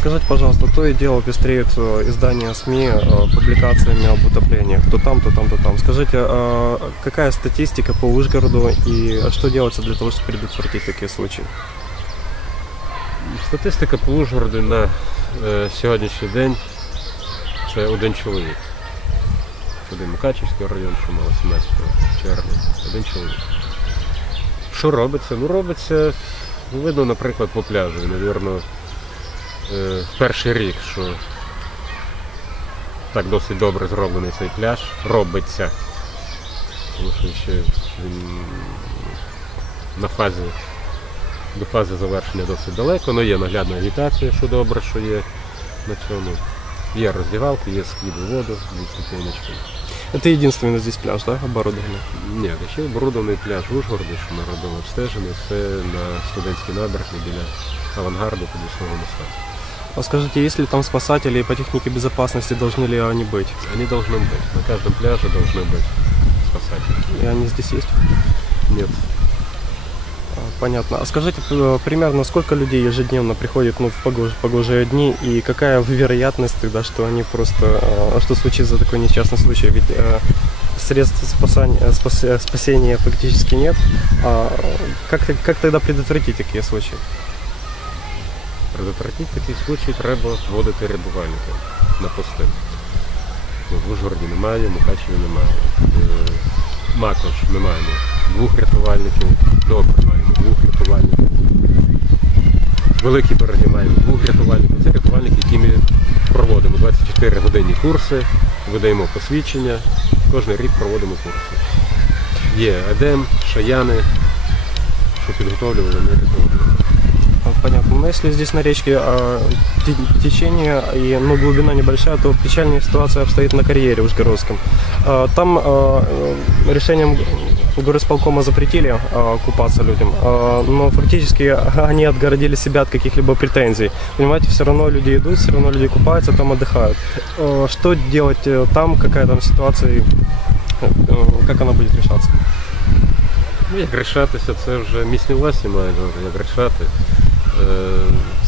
Скажите, пожалуйста, то и дело пестреет э, издания СМИ э, публикациями об утоплениях. То там, то там, то там. Скажите, э, какая статистика по Вышгороду и что делается для того, чтобы предотвратить такие случаи? Статистика по Ужгороду на е, сьогоднішній день це один чоловік. Один Мукачівський район, що мало 17 червня. Один чоловік. Що робиться? Ну робиться, ну, видно, наприклад, по пляжу. Навірно, е, перший рік, що так досить добре зроблений цей пляж. Робиться. Тому що ще він на фазі до фази завершення досить далеко, але є наглядна агітація, що добре, що є на цьому. Є роздівалки, є схід у воду від ступенечки. Это единственный здесь пляж, да, оборудованный? Ні, та ще оборудований пляж в Ужгороді, що ми робили обстеження, це на студентській набережні біля авангарду підвісного моста. А скажите, есть ли там спасатели и по технике безопасности должны ли они быть? Они должны быть. На каждом пляже должны быть спасатели. И они здесь есть? Нет. А, Понятно. А скажите, э, примерно сколько людей ежедневно приходит ну, в погож- погожие дни и какая вероятность тогда, что они просто, э, что случится такой несчастный случай? Ведь э, средств спасания, спас- спасения фактически нет. А как, как тогда предотвратить такие случаи? Предотвратити такий случай треба вводити рятувальників на пости. Ну, в Ужгороді немає, в Мукачеві немає. Е, Також ми маємо двох рятувальників, добре маємо двох рятувальників. Великі береги маємо двох рятувальників. Це рятувальники, які ми проводимо 24 годинні курси, видаємо посвідчення, кожен рік проводимо курси. Є Едем, Шаяни, що підготовлювали, ми рятували. А, Понятно. Но если здесь на речке а, те- течение и ну, глубина небольшая, то печальная ситуация обстоит на карьере Ужгородском. А, Там а, э, решением горосполкома запретили а, купаться людям, а, но фактически они отгородили себя от каких-либо претензий. Понимаете, все равно люди идут, все равно люди купаются, там отдыхают. А, Что делать э, там, какая там ситуация, и, э, как она будет решаться? Ну, як рішатися, це вже місні власні мають говорити, як рішати. Е,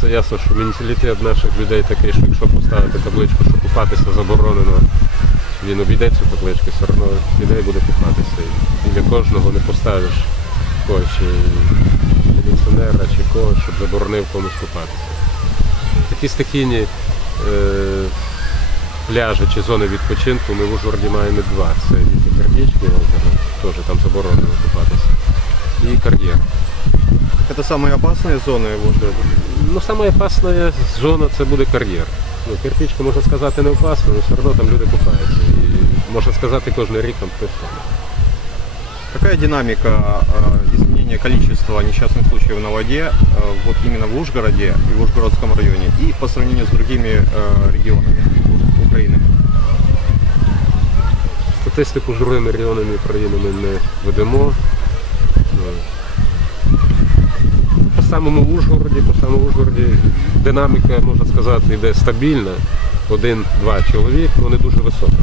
Це ясно, що менталітет наших людей такий, що якщо поставити табличку, що купатися заборонено, він обійде цю табличку, все одно піде і буде купатися. І для кожного не поставиш когось, чи міліціонера, чи когось, щоб заборонив комусь купатися. Такі стихійні е, пляжі чи зони відпочинку ми в Ужгороді маємо два. Це Віті Кердічки теж там заборонено купатися. І кар'єр. Это самые опасные зоны в Ужгороде? Ну, саме опасна зона це буде кар'єр. Ну, Кирпичка, можна сказати, не опасна, але все одно там люди купаються. І можна сказати, кожен рік там хтось там. Какая динамика э, изменения количества несчастных случаев на воде э, вот именно в Ужгороде и в Ужгородском районе и по сравнению с другими э, регионами Украины? Статистику з другими регіонами країни ми не ведемо. Самому Ужгороді, по самому Ужгороді динаміка, можна сказати, йде стабільна. Один-два чоловік, але не дуже висока.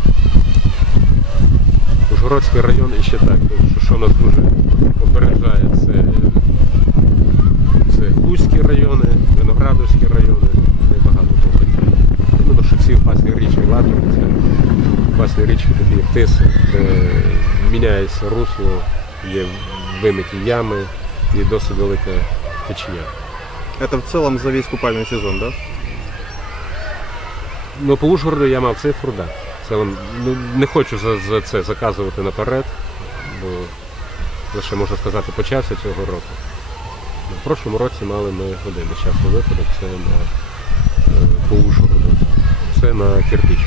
Ужгородський район іще так, тому що, що нас дуже попереджає, це, це Хуські райони, Виноградовські райони, де багато тут. Іменно, що ці опасні річки ладно, опасні річки, такі як Тиса, де міняється русло, є вимиті ями і досить велика течія. Это в целом за весь купальный сезон, да? Ну, по Ужгороду я мав цифру, так. Да. Це вам- ну, не хочу за, за це заказувати наперед, бо лише можна сказати, почався цього року. Ну, В прошлому році мали ми один нещасний випадок, це на, е, по Ужгороду. Це на кирпич.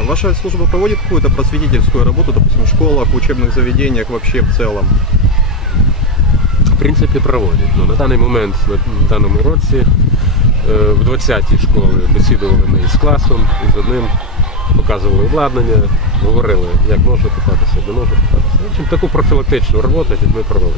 А Ваша служба проводит какую-то просветительскую работу, допустим, в школах, в учебных заведениях вообще в целом? Принципі, проводять. Ну, на даний момент, на, даному році, е, в 20-й школі бесідували ми із класом, і з одним показували обладнання, говорили, як можна питатися, де можна питатися. В общем, таку профілактичну роботу ми провели.